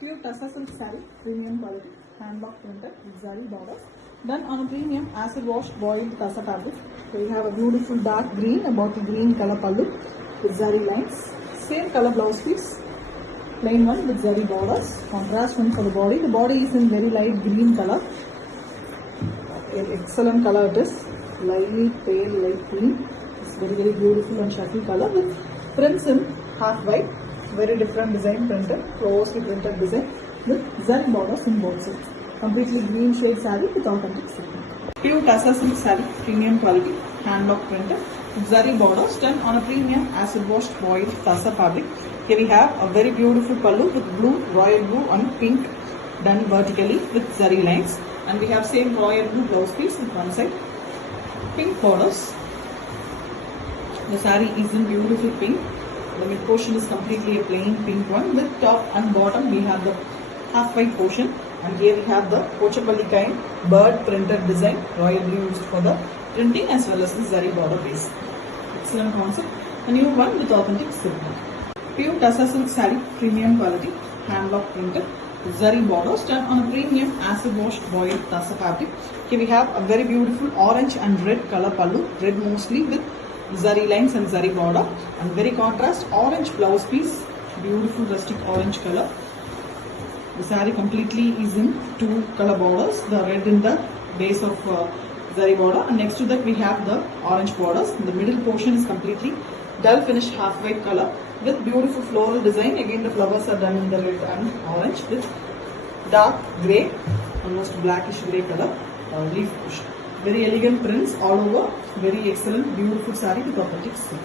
Pure Tassa silk saree, premium quality, hand block printed with zari borders. Done on a premium acid wash boiled Tassa fabric. So you have a beautiful dark green, a bottle green color pallu with zari lines. Same color blouse piece, plain one with zari borders. Contrast one for the body. The body is in very light green color. An excellent color it is. Light pale, light green. It's very beautiful and shuttle color with prints in half white. Very different design printed, closely printed design with zari borders in both sides. Completely green shade saree with authentic silk. Pure Tassa silk saree, premium quality, hand block printed with zari borders done on a premium acid washed boiled Tassa fabric. Here we have a very beautiful pallu with blue, royal blue and pink done vertically with zari lines, and we have same royal blue blouse piece with one side, pink borders. The saree is in beautiful pink. The mid portion is completely a plain pink one. With top and bottom we have the half white portion, and here we have the Pochampalli kind bird printed design, royal blue used for the printing as well as the zari border base. Excellent concept. A new one with authentic silk. Pure Tassa silk saree, premium quality, hand block printed, zari borders done on a premium acid washed boiled Tassa fabric. Here we have a very beautiful orange and red color pallu, red mostly with zari lines and zari border, and very contrast orange blouse piece, beautiful rustic orange color. The saree completely is in two color borders, the red in the base of zari border, and next to that we have the orange borders. The middle portion is completely dull finish half white color with beautiful floral design. Again the flowers are done in the red and orange with dark grey, almost blackish grey color leaf portion. Very elegant prints all over. Very excellent, beautiful saree with authentic silk.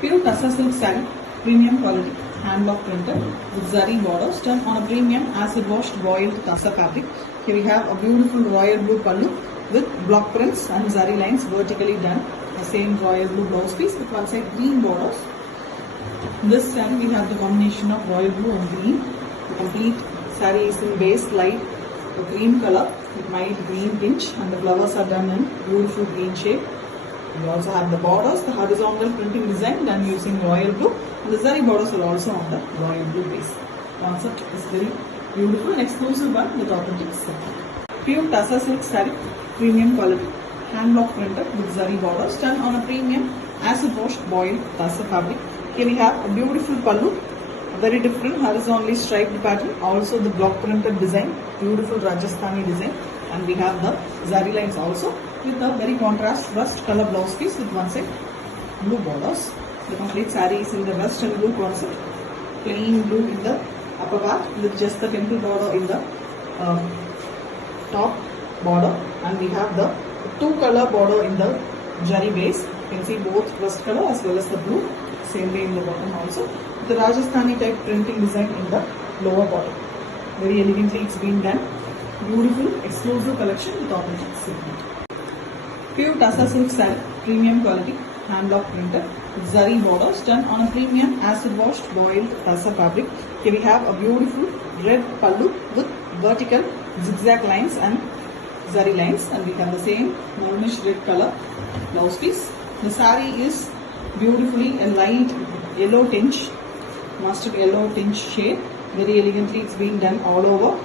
Pure Tassa silk saree, premium quality, hand block printed with zari borders done on a premium acid washed boiled Tassa fabric. Here we have a beautiful royal blue pallu with block prints and zari lines vertically done. The same royal blue blouse piece with one side green borders. In this saree we have the combination of royal blue and green. The complete saree is in base light green color with mild green tinge, and the flowers are done in beautiful green shade. We also have the borders, the horizontal printing design done using royal blue, and the zari borders are also on the royal blue base. Concept is very beautiful and exclusive one with authentic silk. Pure Tassa silk saree, premium quality, hand block printed with zari borders done on a premium acid washed boiled Tassa fabric. Here we have a beautiful pallu, a very different horizontally striped pattern, also the block printed design, beautiful Rajasthani design, and we have the zari lines also with a very contrast rust color blouse piece with one side blue borders. The complete saree is in the rust and blue concept, plain blue in the upper part with just the temple border in the top border, and we have the two color border in the zari base. You can see both rust color as well as the blue, same way in the bottom also. The Rajasthani type printing design in the lower bottom. Very elegantly it's been done. Beautiful exclusive collection with authentic silk. Pure Tassa silk saree, premium quality, hand block printed with zari borders done on a premium acid washed boiled Tassa fabric. Here we have a beautiful red pallu with vertical zigzag lines and zari lines, and we have the same maroonish red color blouse piece. The saree is beautifully a light yellow tinge, mustard yellow tinge shade. Very elegantly it's been done all over.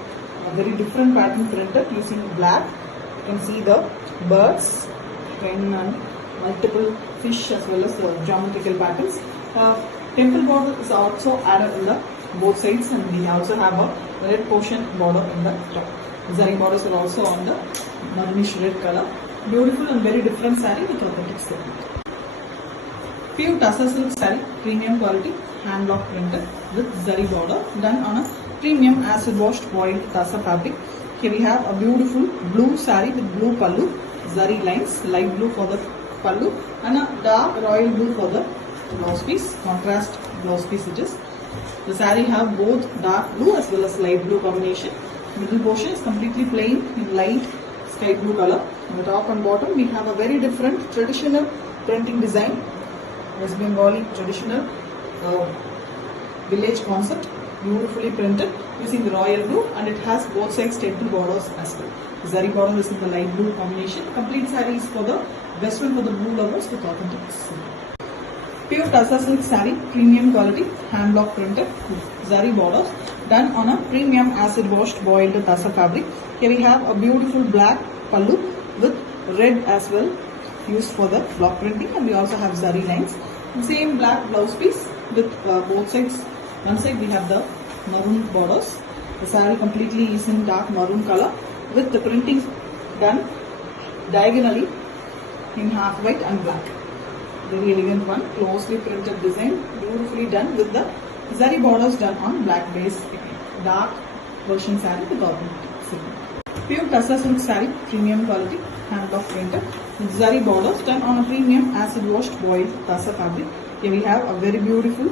A very different pattern printed using black. You can see the birds and multiple fish as well as the geometrical patterns. Temple border is also added in the both sides, and we also have a red portion border in the top. Zari borders are also on the maroonish red color. Beautiful and very different saree with authentic silk. Pure Tassa silk saree, premium quality, hand block printed with zari border done on a premium acid washed boiled Tassa fabric. Here we have a beautiful blue saree with blue pallu, zari lines, light blue for the pallu, and a dark royal blue for the blouse piece, contrast blouse piece it is. The saree have both dark blue as well as light blue combination. Middle portion is completely plain in light sky blue color. On the top and bottom we have a very different traditional printing design. West Bengali traditional village concept, beautifully printed using the royal blue, and it has both sides temple borders as well. The zari border is in the light blue combination. Complete saree is for the best one for the blue lovers with authentic silk. Pure Tassa silk saree, premium quality, hand block printed with zari borders done on a premium acid washed boiled tassa fabric. Here we have a beautiful black pallu with red as well, used for the block printing, and we also have zari lines. Same black blouse piece with both sides. One side we have the maroon borders. The saree completely is in dark maroon color with the printing done diagonally in half white and black. Very elegant one, closely printed design, beautifully done with the zari borders done on black base. Dark version saree with authentic silk. Pure Tassa silk saree, premium quality, hand block printed with zari borders done on a premium acid washed boiled Tassa fabric. Here we have a very beautiful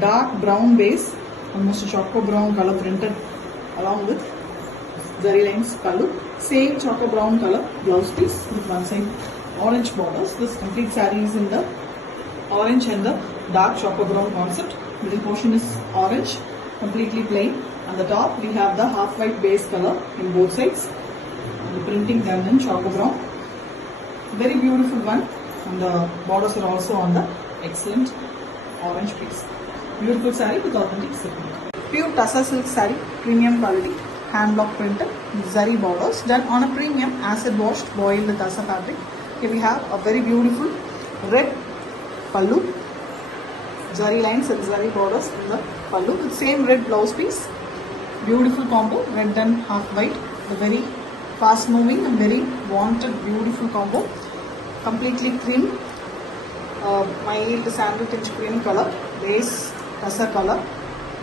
dark brown base, almost a choco brown color printed along with zari lines pallu. Same choco brown color blouse piece with one side orange borders. This complete saree is in the orange and the dark choco brown concept. Middle portion is orange, completely plain. On the top we have the half white base color in both sides. The printing done in choco brown. Very beautiful one, and the borders are also on the excellent orange piece. Beautiful saree with authentic silk. Pure Tassa silk saree, premium quality, hand block printed, zari borders done on a premium acid washed boiled Tassa fabric. Here we have a very beautiful red pallu, zari lines and zari borders in the pallu with same red blouse piece. Beautiful combo, red and half white. The very fast moving and very wanted beautiful combo. Completely cream, mild sandal tinge cream color, base Tassa color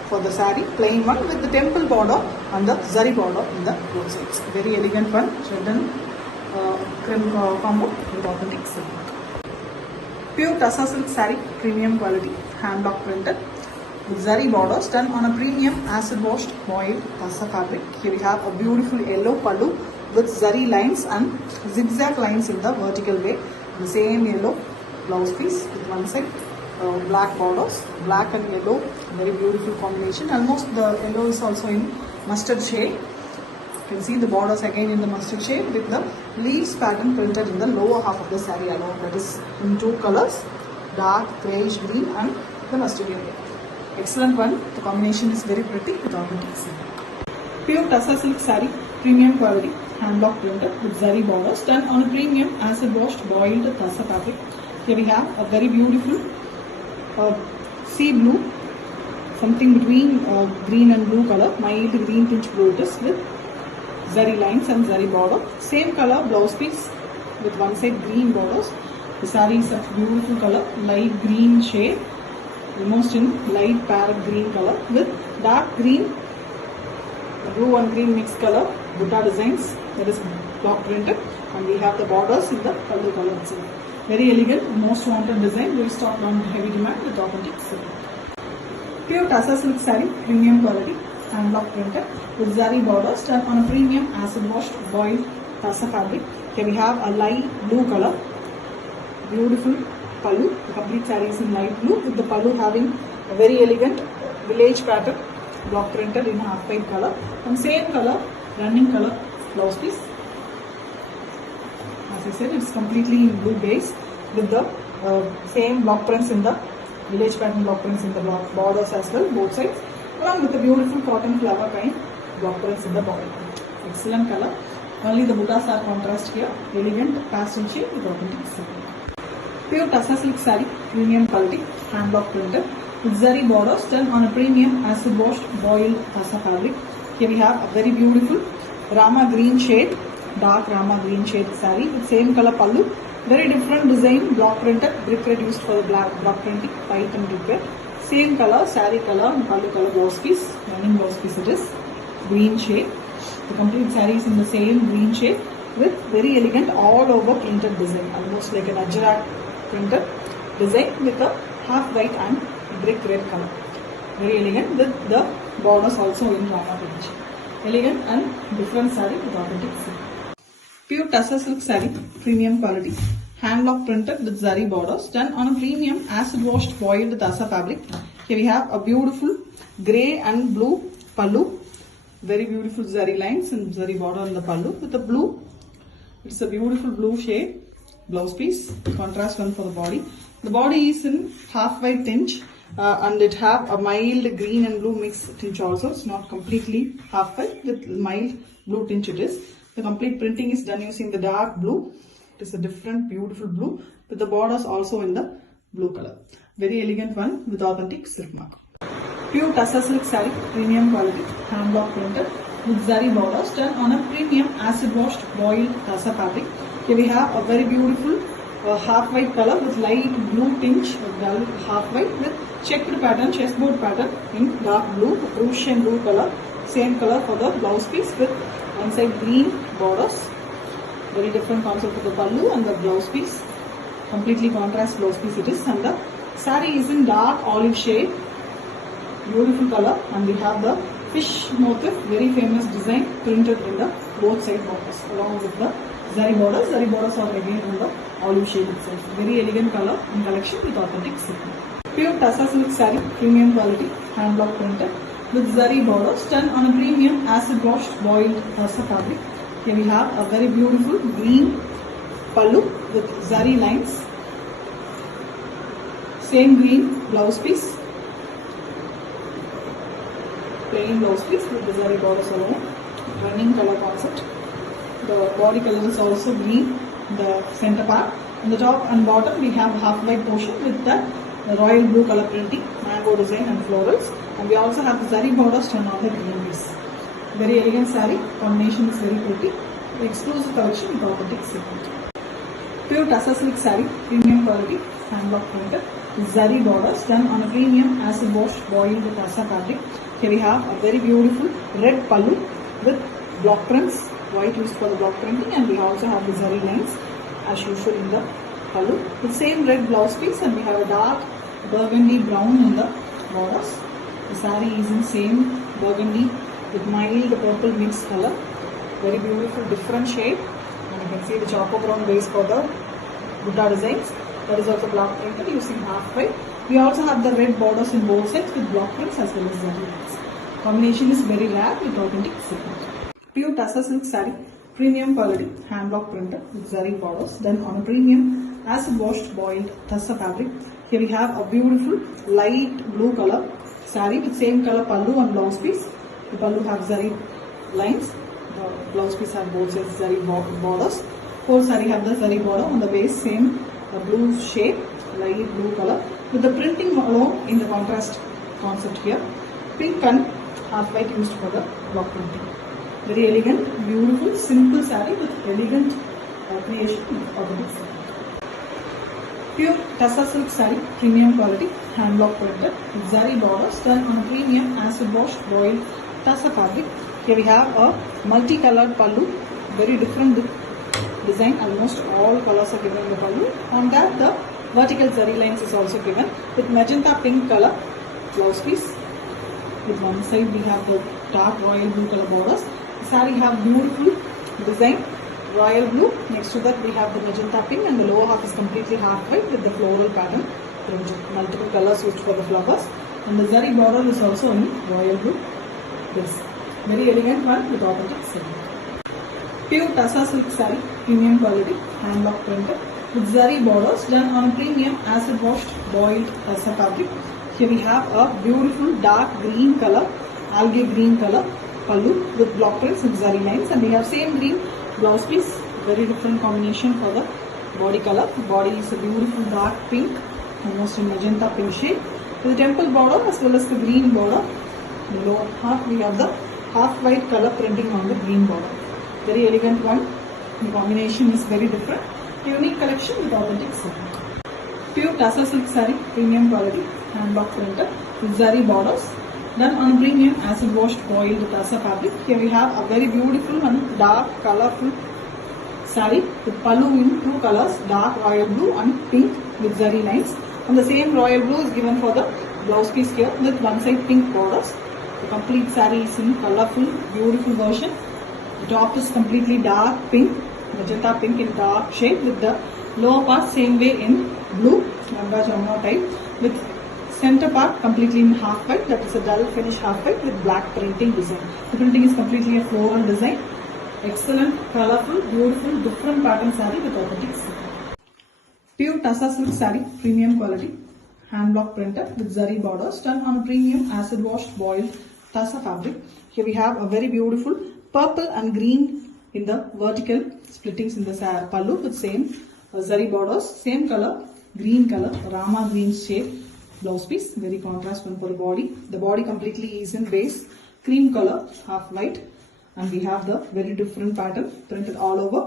for the saree, plain one with the temple border and the zari border in the both sides. Very elegant one, red and cream combo with authentic silk. Pure Tassa silk saree, premium quality, hand block printed with zari borders done on a premium acid washed boiled Tassa fabric. Here we have a beautiful yellow pallu with zari lines and zigzag lines in the vertical way. The same yellow blouse piece with one side black borders, black and yellow, very beautiful combination. Almost the yellow is also in mustard shade. You can see the borders again in the mustard shade with the leaves pattern printed in the lower half of the saree alone. That is in two colors, dark greyish green and the mustard yellow. Excellent one. The combination is very pretty with authentic silk. Pure Tassa silk saree, premium quality, hand block printed with zari borders done on a premium acid washed boiled Tassa fabric. Here we have a very beautiful sea blue, something between green and blue color, mild green tinge blue it is with zari lines and zari border. Same color blouse piece with one side green borders. The saree is a beautiful color, light green shade, almost in light parrot green color with dark green, blue and green mixed color, butta designs that is block printed, and we have the borders in the pallu color itself. Very elegant, most wanted design, will stock on heavy demand with authentic silk. Pure Tassa silk saree, premium quality, hand block printed with zari borders done on a premium acid washed boiled Tassa fabric. Here we have a light blue color, beautiful pallu. The complete saree is in light blue with the pallu having a very elegant village pattern, block printed in half white color, and same color, running color blouse piece. As I said, it's completely in blue base with the same block prints in the village pattern, block prints in the block borders as well, both sides, along with the beautiful cotton flower kind block prints in the border. Excellent color. Only the buttas are contrast here. Elegant pastel shade with authentic silk. Pure Tassa silk saree, premium quality, hand block printed with zari borders done on a premium acid washed boiled Tassa fabric. Here we have a very beautiful Rama green shade, dark Rama green shade saree with same color pallu. Very different design, block printed, brick red used for the black block printing, white and brick red. Same color, saree color and pallu color blouse piece, running blouse piece it is, green shade. The complete saree is in the same green shade with very elegant all over printed design, almost like an Ajrak printed design with a half white and brick red color. Very elegant with the borders also in Rama range. Elegant and different saree with authentic silk. Pure Tassa silk saree, premium quality, hand block printed with zari borders done on a premium acid washed boiled Tassa fabric. Here we have a beautiful grey and blue pallu, very beautiful zari lines and zari border on the pallu with the blue. It's a beautiful blue shade blouse piece, contrast one for the body. The body is in half white tinge and it have a mild green and blue mix tinge also. It's not completely half white, with mild blue tinge it is. The complete printing is done using the dark blue. It is a different beautiful blue with the borders also in the blue color. Very elegant one with authentic silk mark. Pure tussar silk saree, premium quality, hand block printed with zari borders done on a premium acid washed boiled tussar fabric. Here we have a very beautiful half white color with light blue tinge, dull half white with checked pattern, chessboard pattern in dark blue, Russian blue color. Same color for the blouse piece with one side green borders. Very different concept for the pallu and the blouse piece. Completely contrast blouse piece it is, and the saree is in dark olive shade. Beautiful color, and we have the fish motif, very famous design printed in the both side borders along with the zari borders. Zari borders are again in the olive shade itself. Very elegant color in collection with authentic silk. Pure tussar silk saree, premium quality, hand block printed with zari borders done on a premium acid washed boiled tussar fabric. Here we have a very beautiful green pallu with zari lines. Same green blouse piece. Plain blouse piece with the zari borders alone. Running color concept. The body color is also green. The center part. On the top and bottom we have half white portion with the royal blue color printing, mango design and florals. And we also have the zari borders done on the green piece. Very elegant saree. Combination is very pretty. Exclusive collection with authentic silk. Pure tussar silk saree, premium quality, hand block printed. Zari borders done on a premium acid wash boiled tussar fabric. Here we have a very beautiful red pallu with block prints, white used for the block printing, and we also have the zari lines as usual in the pallu with same red blouse piece, and we have a dark burgundy brown in the borders. The saree is in same burgundy with mild purple mixed color. Very beautiful different shade, and you can see the choco brown base for the Buddha designs. That is also block printed using half white. We also have the red borders in both sides with block prints as well as zari lines. Combination is very rare with authentic silk. Pure tussar silk saree, premium quality, hand block printed with zari borders done on a premium acid washed boiled tussar fabric. Here we have a beautiful light blue color saree with same color pallu and blouse piece. The pallu have zari lines. The blouse piece have both sides zari borders. Whole saree have the zari border on the base, same blue shade, light blue color with the printing alone in the contrast concept here. Pink and half white used for the block printing. Very elegant, beautiful, simple saree with elegant creation of the design. Pure tussar silk saree, premium quality, hand block printed with zari borders done on a premium acid washed boiled tussar fabric. Here we have a multicolored pallu, very different design. Almost all colors are given in the pallu. On that, the vertical zari lines is also given with magenta pink color blouse piece. With one side we have the dark royal blue color borders. The saree have beautiful design, royal blue. Next to that we have the magenta pink, and the lower half is completely half white with the floral pattern. Multiple colors used for the flowers. And the zari border is also in royal blue. This very elegant one with authentic silk. Pure tussar silk saree, premium quality, hand block printed with zari borders done on a premium acid washed boiled tussar fabric. Here we have a beautiful dark green color, algae green color pallu with block prints and zari lines, and we have same green blouse piece. Very different combination for the body color. The body is a beautiful dark pink, almost a magenta pink shade with the temple border as well as the green border. In the lower half we have the half white color printing on the green border. Very elegant one. The combination is very different. Unique collection with authentic silk. Pure tussar silk saree, premium quality, hand block printed with zari borders done on premium acid washed boiled tussar fabric. Here we have a very beautiful and dark colorful saree with pallu in two colors, dark royal blue and pink with zari lines. And the same royal blue is given for the blouse piece here with one side pink borders. The complete saree is in colorful, beautiful version. The top is completely dark pink, magenta pink in dark shade with the lower part same way in blue, Ganga Jamuna type, with center part completely in half white, that is a dull finish half white with black printing design. The printing is completely a floral design. Excellent, colorful, beautiful, different pattern saree with authentic silk. Pure tussar silk saree, premium quality, hand block printed with zari borders done on a premium acid washed boiled tassa fabric. Here we have a very beautiful purple and green in the vertical splittings in the pallu with same zari borders, same color, green color, rama green shade blouse piece, very contrast one for the body. The body completely is in base, cream color, half white, and we have the very different pattern printed all over.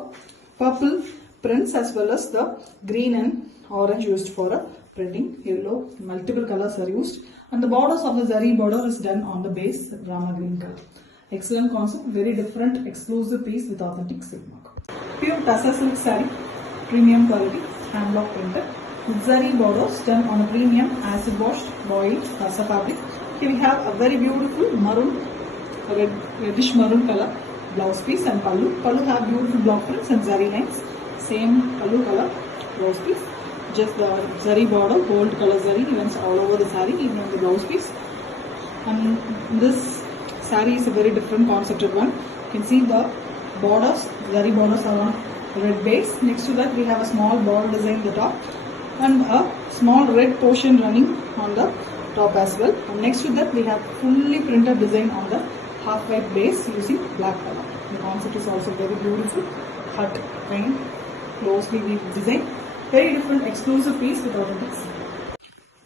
Purple prints as well as the green and orange used for a printing. Yellow, multiple colors are used, and the borders of the zari border is done on the base rama green color. Excellent concept, very different exclusive piece with authentic silk mark. Pure tassa silk saree, premium quality, hand block printed with zari borders done on a premium acid washed boiled tassa fabric. Here we have a very beautiful maroon, reddish maroon color blouse piece and pallu. Pallu have beautiful block prints and zari lines. Same pallu color blouse piece. Just the zari border, gold color zari events all over the saree, even on the blouse piece. And this saree is a very different concepted one. You can see the borders, zari borders are on red base. Next to that we have a small ball design at the top and a small red portion running on the top as well. And next to that we have fully printed design on the half white base using black color. The concept is also very beautiful. Hut kind, closely weaved design. Very different exclusive piece with authentic silk.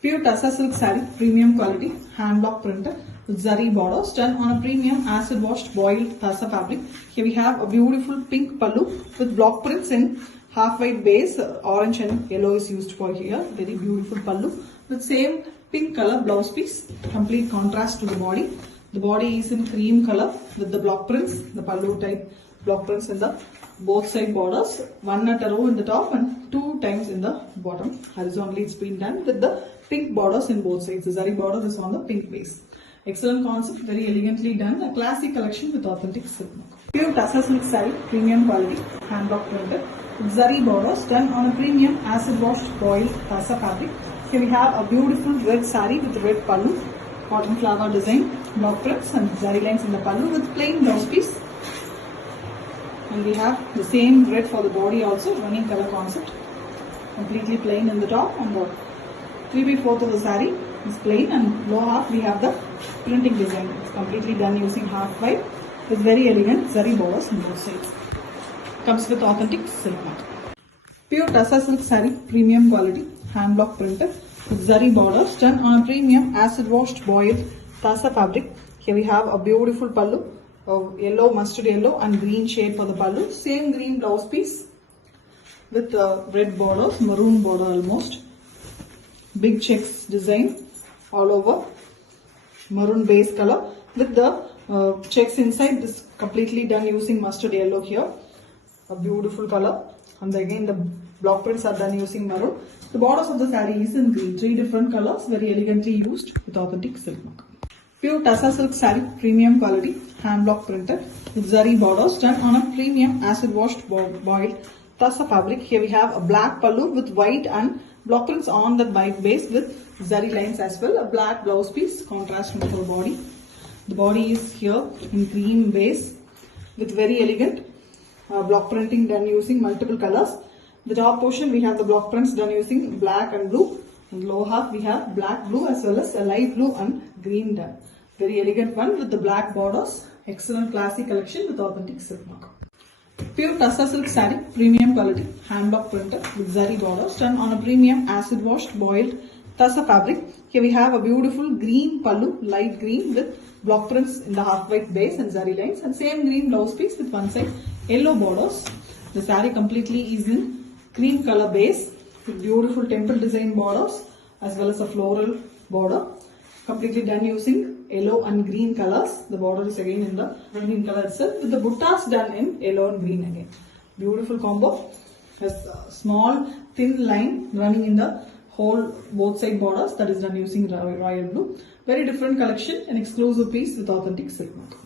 Pure tassa silk saree, premium quality, hand block printed with zari borders done on a premium acid washed boiled tassa fabric. Here we have a beautiful pink pallu with block prints in half white base, orange and yellow is used for here. Very beautiful pallu with same pink color blouse piece, complete contrast to the body. The body is in cream color with the block prints, the pallu type block prints in the both side borders, one at a row in the top and two times in the bottom. Horizontally it's been done with the pink borders in both sides. The zari border is on the pink base. Excellent concept, very elegantly done. A classic collection with authentic silk mark. Pure tassa silk saree, premium quality, hand block printed with zari borders done on a premium acid washed boiled tassa fabric. Here we have a beautiful red saree with red pallu, cotton flower design, block prints and zari lines in the pallu with plain blouse piece. And we have the same red for the body also, running color concept. Completely plain in the top and bottom. 3/4 of the saree is plain and lower half we have the printing design. It's completely done using half white with very elegant zari borders on both sides. Comes with authentic silk mark. Pure tassa silk saree, premium quality, hand block printed with zari borders done on a premium acid washed boiled tassa fabric. Here we have a beautiful pallu, yellow, mustard yellow and green shade for the pallu. Same green blouse piece with red borders, maroon border almost. Big checks design all over, maroon base color with the checks inside. This completely done using mustard yellow here. A beautiful color, and again the block prints are done using maroon. The borders of the saree is in green. 3 different colors, very elegantly used with authentic silk mark. Pure tassa silk saree, premium quality, hand block printed with zari borders done on a premium acid washed boiled tassa fabric. Here we have a black pallu with white and block prints on the white base with zari lines as well. A black blouse piece, contrast with the body. The body is here in cream base with very elegant block printing done using multiple colors. The top portion we have the block prints done using black and blue. And lower half we have black, blue as well as a light blue and green done. Very elegant one with the black borders. Excellent classic collection with authentic silk mark. Pure tassa silk saree, premium quality, hand block printed with zari borders done on a premium acid washed boiled tassa fabric. Here we have a beautiful green pallu, light green with block prints in the half white base and zari lines, and same green blouse piece with one side yellow borders. The saree completely is in cream color base with beautiful temple design borders as well as a floral border. Completely done using yellow and green colors. The border is again in the green color itself with the buttas done in yellow and green again. Beautiful combo. Has a small thin line running in the whole both side borders, that is done using royal blue. Very different collection, an exclusive piece with authentic silk mark.